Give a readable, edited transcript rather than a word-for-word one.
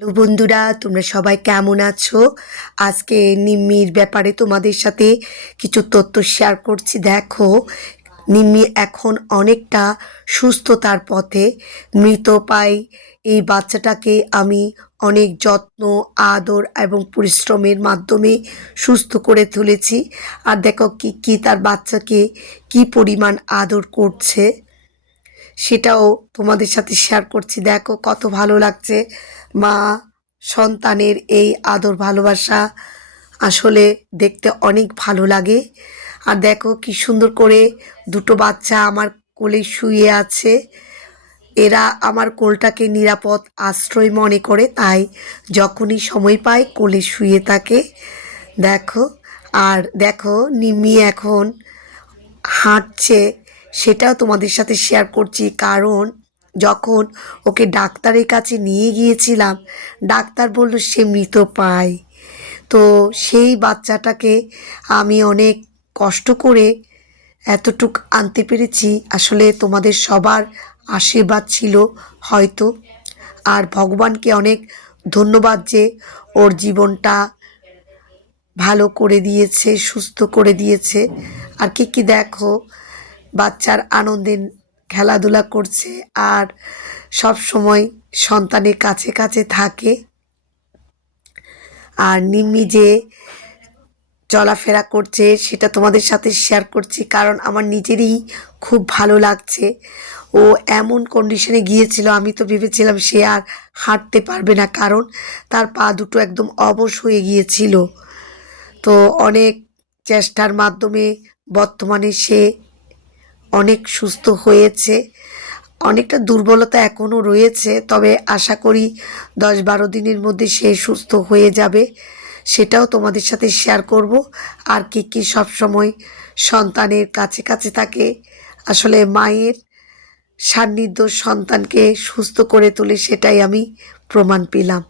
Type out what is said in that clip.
Hello বন্ধুরা, তোমরা সবাই কেমন আছো? আজকে নিম্মির ব্যাপারে তোমাদের সাথে কিছু তথ্য শেয়ার করছি। দেখো, নিম্মি এখন অনেকটা সুস্থতার পথে। মৃতপ্রায় এই বাচ্চাটাকে আমি অনেক যত্ন, আদর এবং পরিশ্রমের মাধ্যমে সুস্থ করে তুলেছি। আর দেখো কি তার বাচ্চাকে কি পরিমাণ আদর করছে, সেটাও তোমাদের সাথে শেয়ার করছি। দেখো কত ভালো লাগছে। মা সন্তানের এই আদর ভালোবাসা আসলে দেখতে অনেক ভালো লাগে। আর দেখো কি সুন্দর করে দুটো বাচ্চা আমার কোলে শুয়ে আছে। এরা আমার কোলটাকে নিরাপদ আশ্রয় মনে করে, তাই যখনই সময় পায় কোলে শুয়ে থাকে। দেখো, আর দেখো নিম্মি এখন হাঁটছে, সেটাও তোমাদের সাথে শেয়ার করছি। কারণ যখন ওকে ডাক্তারের কাছে নিয়ে গিয়েছিলাম, ডাক্তার বলল সে মৃতপ্রায়। তো সেই বাচ্চাটাকে আমি অনেক কষ্ট করে এতটুক আনতে পেরেছি, আসলে তোমাদের সবার আশীর্বাদ ছিল হয়তো। আর ভগবানকে অনেক ধন্যবাদ যে ওর জীবনটা ভালো করে দিয়েছে, সুস্থ করে দিয়েছে। আর কি দেখো, বাচ্চার আনন্দে খেলাধুলা করছে আর সব সময় সন্তানের কাছে কাছে থাকে। আর নিম্মি যে চলাফেরা করছে সেটা তোমাদের সাথে শেয়ার করছি, কারণ আমার নিজেরই খুব ভালো লাগছে। ও এমন কন্ডিশনে গিয়েছিল, আমি তো ভেবেছিলাম সে আর হাঁটতে পারবে না, কারণ তার পা দুটো একদম অবশ হয়ে গিয়েছিল। তো অনেক চেষ্টার মাধ্যমে বর্তমানে সে অনেক সুস্থ হয়েছে। অনেকটা দুর্বলতা এখনও রয়েছে, তবে আশা করি 10-12 দিনের মধ্যে সে সুস্থ হয়ে যাবে। সেটাও তোমাদের সাথে শেয়ার করব। আর কি সবসময় সন্তানের কাছে কাছে থাকে। আসলে মায়ের সান্নিধ্য সন্তানকে সুস্থ করে তোলে, সেটাই আমি প্রমাণ পেলাম।